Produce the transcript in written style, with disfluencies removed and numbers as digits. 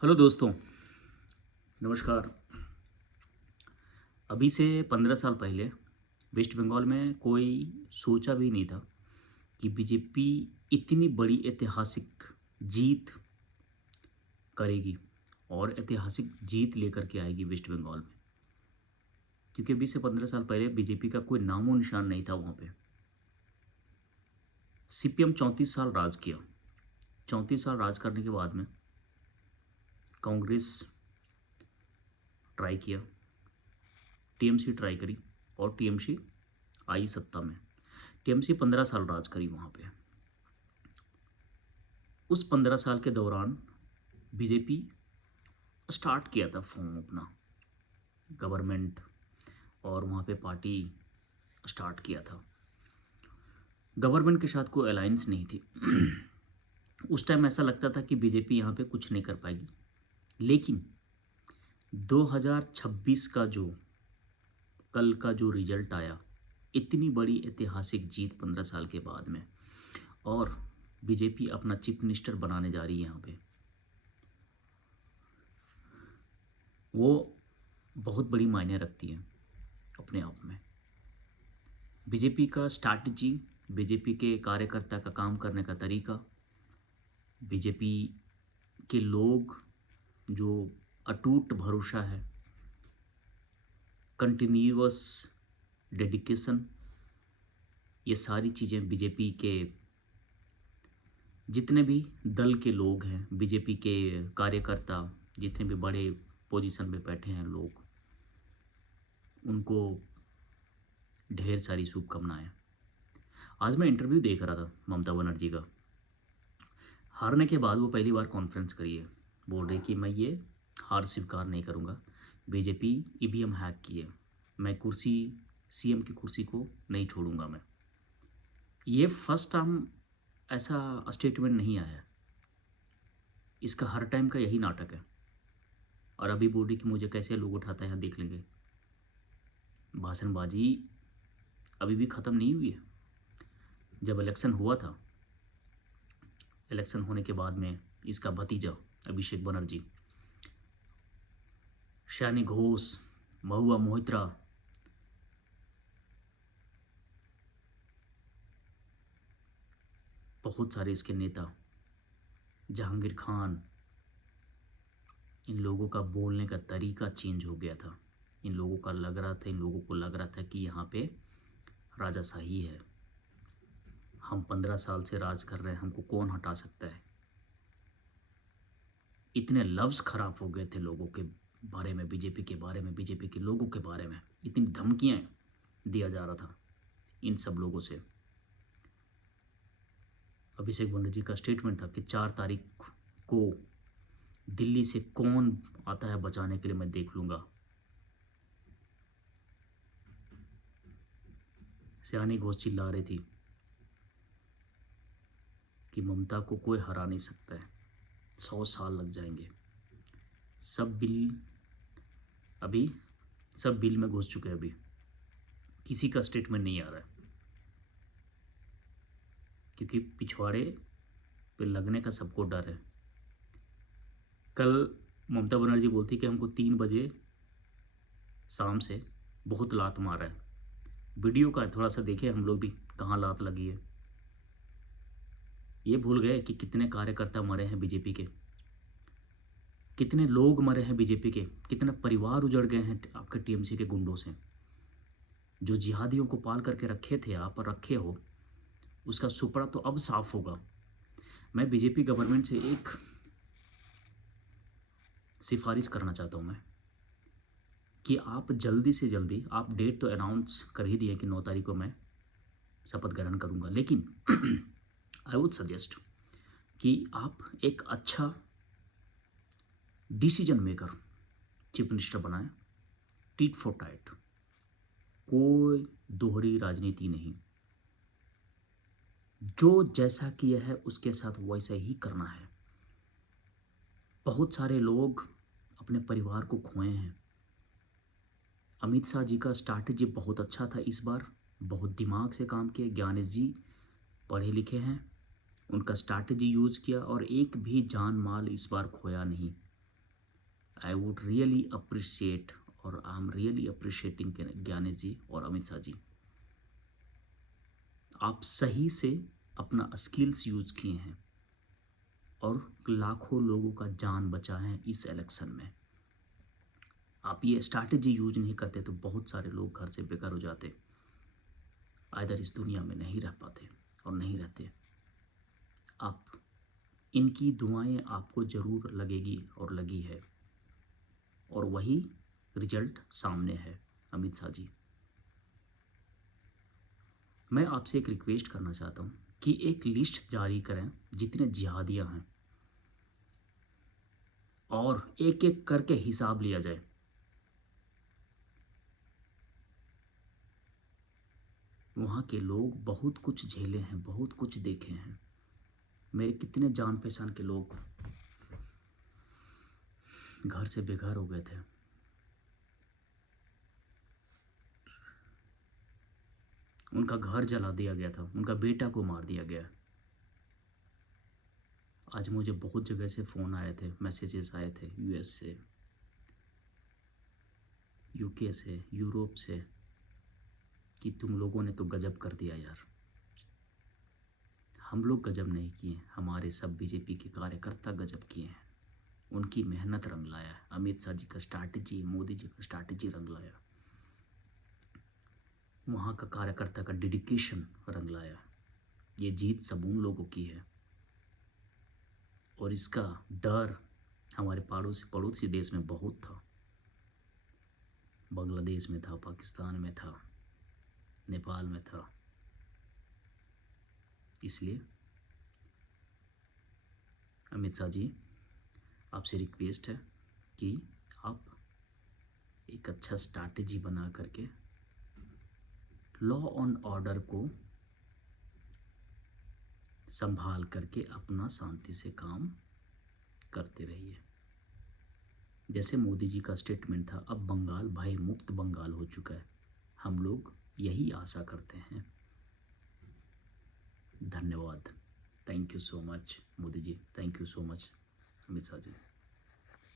Hello दोस्तों, नमस्कार। अभी से 15 साल पहले वेस्ट बंगाल में कोई सोचा भी नहीं था कि बीजेपी इतनी बड़ी ऐतिहासिक जीत करेगी और ऐतिहासिक जीत लेकर के आएगी वेस्ट बंगाल में। क्योंकि अभी से 15 साल पहले बीजेपी का कोई नामो निशान नहीं था वहाँ पे। सीपीएम 34 साल राज किया। 34 साल राज करने के बाद में कांग्रेस ट्राई किया, टीएमसी ट्राई करी और टीएमसी आई सत्ता में। टीएमसी 15 साल राज करी वहाँ पे। उस 15 साल के दौरान बीजेपी स्टार्ट किया था फॉर्म अपना गवर्नमेंट, और वहाँ पे पार्टी स्टार्ट किया था। गवर्नमेंट के साथ कोई अलायंस नहीं थी। उस टाइम ऐसा लगता था कि बीजेपी यहाँ पे कुछ नहीं कर पाएगी। लेकिन 2026 का जो कल का जो रिजल्ट आया, इतनी बड़ी ऐतिहासिक जीत 15 साल के बाद में, और बीजेपी अपना चीफ मिनिस्टर बनाने जा रही है यहाँ पे, वो बहुत बड़ी मायने रखती है अपने आप में। बीजेपी का स्ट्रैटेजी, बीजेपी के कार्यकर्ता का काम करने का तरीका, बीजेपी के लोग जो अटूट भरोसा है, कंटिन्यूअस डेडिकेशन, ये सारी चीज़ें बीजेपी के जितने भी दल के लोग हैं, बीजेपी के कार्यकर्ता, जितने भी बड़े पोजीशन पे बैठे हैं लोग, उनको ढेर सारी शुभकामनाएं। आज मैं इंटरव्यू देख रहा था ममता बनर्जी का। हारने के बाद वो पहली बार कॉन्फ्रेंस करी है, बोल रही कि मैं ये हार स्वीकार नहीं करूँगा, बीजेपी ईवीएम हैक किए, मैं कुर्सी सीएम की कुर्सी को नहीं छोड़ूंगा मैं। ये फर्स्ट टाइम ऐसा स्टेटमेंट नहीं आया है, इसका हर टाइम का यही नाटक है। और अभी बोल रही कि मुझे कैसे लोग उठाता है देख लेंगे। भाषणबाजी अभी भी ख़त्म नहीं हुई है। जब इलेक्शन हुआ था, इलेक्शन होने के बाद में इसका भतीजा अभिषेक बनर्जी, शानी घोष, महुआ मोहित्रा, बहुत सारे इसके नेता, जहांगीर खान, इन लोगों का बोलने का तरीका चेंज हो गया था। इन लोगों को लग रहा था कि यहाँ पे राजाशाही है, हम 15 साल से राज कर रहे हैं, हमको कौन हटा सकता है। इतने लफ्ज़ खराब हो गए थे लोगों के बारे में, बीजेपी के बारे में, बीजेपी के लोगों के बारे में, इतनी धमकियाँ दिया जा रहा था इन सब लोगों से। अभिषेक बनर्जी का स्टेटमेंट था कि 4 तारीख को दिल्ली से कौन आता है बचाने के लिए मैं देख लूँगा। सियानी घोष चिल्ला रही थी कि ममता को कोई हरा नहीं सकता है, 100 साल लग जाएंगे। सब बिल अभी सब बिल में घुस चुके हैं। अभी किसी का स्टेटमेंट नहीं आ रहा है, क्योंकि पिछवाड़े पे लगने का सबको डर है। कल ममता बनर्जी बोलती कि हमको 3 बजे शाम से बहुत लात मारा है। वीडियो का थोड़ा सा देखे हम लोग भी, कहाँ लात लगी है। ये भूल गए कि कितने कार्यकर्ता मरे हैं बीजेपी के, कितने लोग मरे हैं बीजेपी के, कितने परिवार उजड़ गए हैं आपके टीएमसी के गुंडों से। जो जिहादियों को पाल करके रखे थे आप और रखे हो, उसका सुपड़ा तो अब साफ होगा। मैं बीजेपी गवर्नमेंट से एक सिफारिश करना चाहता हूँ मैं, कि आप जल्दी से जल्दी, आप डेट तो अनाउंस कर ही दिए कि 9 तारीख को मैं शपथ ग्रहण करूँगा, लेकिन आई वुड सजेस्ट कि आप एक अच्छा डिसीजन मेकर चीफ मिनिस्टर बनाएं, टीट फॉर टाइट, कोई दोहरी राजनीति नहीं। जो जैसा किया है उसके साथ वैसा ही करना है। बहुत सारे लोग अपने परिवार को खोए हैं। अमित शाह जी का स्ट्रैटेजी बहुत अच्छा था इस बार, बहुत दिमाग से काम किया। ज्ञानेश जी पढ़े लिखे हैं, उनका स्ट्रैटेजी यूज़ किया और एक भी जान माल इस बार खोया नहीं। आई वुड रियली अप्रिशिएट और I am really appreciating Gyanesh ji और अमित शाह जी। आप सही से अपना स्किल्स यूज किए हैं और लाखों लोगों का जान बचा है इस इलेक्शन में। आप ये स्ट्रैटेजी यूज नहीं करते तो बहुत सारे लोग घर से बेघर हो जाते, इधर इस दुनिया में नहीं रह पाते और नहीं रहते। आप इनकी दुआएं आपको ज़रूर लगेगी और लगी है, और वही रिजल्ट सामने है। अमित शाह जी, मैं आपसे एक रिक्वेस्ट करना चाहता हूँ कि एक लिस्ट जारी करें जितने जिहादियाँ हैं, और एक एक करके हिसाब लिया जाए। वहाँ के लोग बहुत कुछ झेले हैं, बहुत कुछ देखे हैं। मेरे कितने जान पहचान के लोग घर से बेघर हो गए थे, उनका घर जला दिया गया था, उनका बेटा को मार दिया गया। आज मुझे बहुत जगह से फ़ोन आए थे, मैसेजेस आए थे, यूएस से, यूके से, यूरोप से, कि तुम लोगों ने तो गजब कर दिया यार। हम लोग गजब नहीं किए, हमारे सब बीजेपी के कार्यकर्ता गजब किए हैं। उनकी मेहनत रंग लाया है, अमित शाह जी का स्ट्रैटेजी, मोदी जी का स्ट्रैटेजी रंग लाया, वहाँ का कार्यकर्ता का डेडिकेशन रंग लाया। ये जीत सब उन लोगों की है, और इसका डर हमारे पड़ोसी देश में बहुत था। बांग्लादेश में था, पाकिस्तान में था, नेपाल में था। इसलिए अमित शाह जी, आपसे रिक्वेस्ट है कि आप एक अच्छा स्ट्रैटेजी बना करके लॉ एंड ऑर्डर को संभाल करके अपना शांति से काम करते रहिए। जैसे मोदी जी का स्टेटमेंट था, अब बंगाल भय मुक्त बंगाल हो चुका है। हम लोग यही आशा करते हैं। धन्यवाद। Thank you so much Modi ji, thank you so much Amit Shah ji.